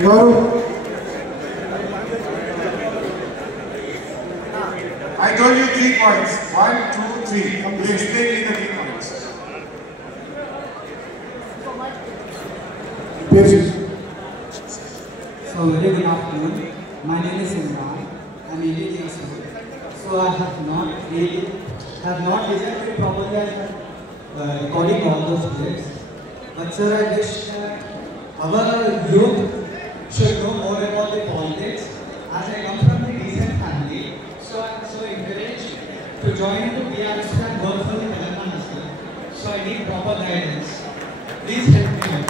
I told you 3 points. 1, 2, 3. You explain me the 3 points. So very good afternoon. My name is Imran. I'm 18 years old. So I have not rejected properly as recording all those bits. But sir, I wish that our youth should know more about the politics. As I come from a decent family, so I am so encouraged to join into BRS and work for the Telangana state. So I need proper guidance. Please help me out.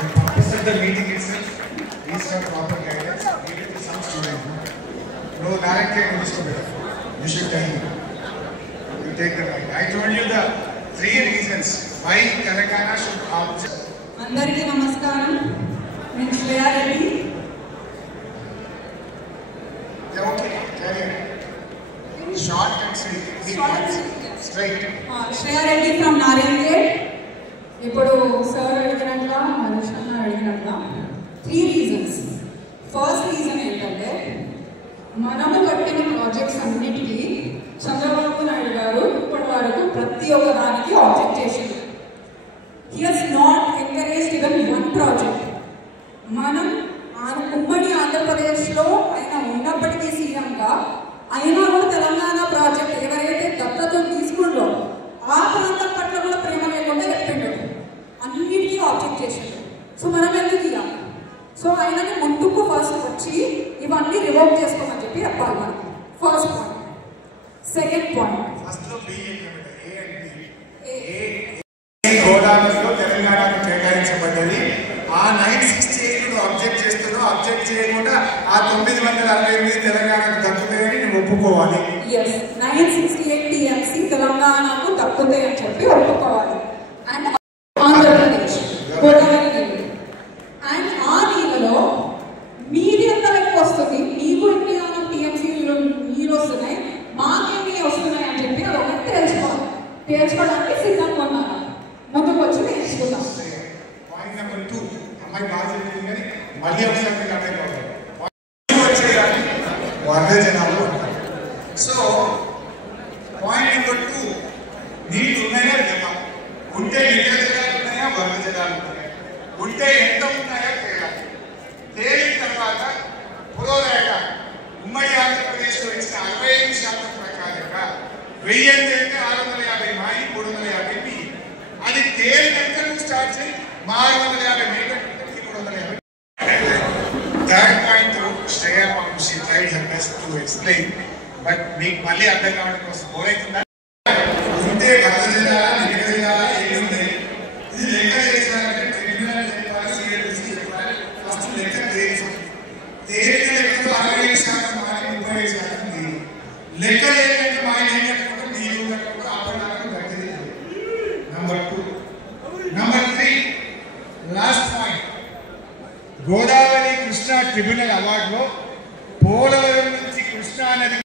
The purpose of the meeting itself is for proper guidance. Give it to some student. No, directly you should tell him. You take the right. I told you the 3 reasons why Telangana should object. Andariki namaskaram. నేను Shreya Reddy. Okay, carry on. Short and sweet. Straight. Shreya Reddy from Narayanaguda. ఇప్పుడు sir అడిగినట్లా మనుషన్న అడిగినట్లా 3 reasons. First reason ఏంటంటే మనము కట్టిన projects అన్నిటికీ చంద్రబాబు నాయుడు గారు ఇప్పటి వరకు ప్రతి ఒక్క దానికి ఆబ్జెక్ట్ చేసింది. He has not encouraged even 1 project. మనం ఉమ్మడి ఆంధ్రప్రదేశ్లో ఆయన ఉన్నప్పటికీ సీఎంగా అయినా కూడా తెలంగాణ ప్రాజెక్ట్ ఎవరైతే దత్తత తీసుకుందో ఆ ప్రాంతం పట్ల కూడా ప్రేమ లేకుండా చెప్పిండు. అన్నిటికీ ఆబ్జెక్ట్ చేసిండు. సో మనం ఎందుకు ఇవ్వాలి? సో ఆయనని ముందుకు ఫస్ట్ వచ్చి ఇవన్నీ రివోక్ చేసుకోమని చెప్పి చెప్పాలి మనం. First point. సెకండ్ పాయింట్, గోదావరిలో తెలంగాణకు కేటాయించబడ్డది. ఆ 968 ఆబ్జెక్ట్ చేస్తున్నావు. ఆబ్జెక్ట్ చేయకుండా ఆ 968 తెలంగాణకు దక్కుతాయని నువ్వు ఒప్పుకోవాలి. 968 TMC తెలంగాణకు దక్కుతాయి అని చెప్పి ఒప్పుకోవాలి. అండ్ ఆంధ్రప్రదేశ్ గోదావరి నీళ్ళు అండ్ ఆ నీళ్ళలో మీది ఎంత లెక్క వస్తుంది, మీకు ఎన్ని TMC నీళ్ళు వస్తున్నాయి, మాకేమి వస్తున్నాయి అని చెప్పి అది ఒకటి తేల్చుకోవడానికి సిద్ధంగా ఉన్నారు. ముందుకు వచ్చి నేర్చుకుందాం. పాయింట్ నెంబర్ 2 అమ్మాయి బాగా చెప్పింది కానీ మళ్ళీ ఒకసారి వరద జనాలు. సో పాయింట్ నెంబర్ 2, నీళ్ళు ఉన్నాయా లేవా, ఉంటే నిజ జనాలు ఉన్నాయా వరద జనాలు ఉన్నాయా, ఉంటే ఎంత ఉన్నాయా తేలాలి. తేలిన తర్వాత పురోరేఖ ఉమ్మడి ఆంధ్రప్రదేశ్లో ఇచ్చిన 65% ప్రకారంగా 1000 అంటే 650 మాయి 350 మీ. అది తేలినాక నువ్వు స్టార్ట్ చేయి. మా 650 మీటర్ 350. థర్డ్ పాయింట్ శ్రేయా పాపం she tried her best to explain, but మీకు మళ్ళీ అర్థం కావడం కోసం బోరైతుందా. ఉంటే వరద జిల్లా నిజ జిల్లా ఏమి ఉన్నాయి, ఇది లెక్క చేసినారంటే ట్రిబ్యునల్ చెప్పాలి, సిఎల్సి చెప్పాలి. ఫస్ట్ లెక్క తేలిన లెక్కతో 65% మారి 35% నీరు. లెక్క లేదంటే మా ఏం చెప్పుకుంటే నీరు కట్టుకుంటే ఆపడానికి గట్టిది. Number 2. Number 3, last point. Godavari Krishna tribunal అవార్డులో పోలవరం నుంచి కృష్ణా నది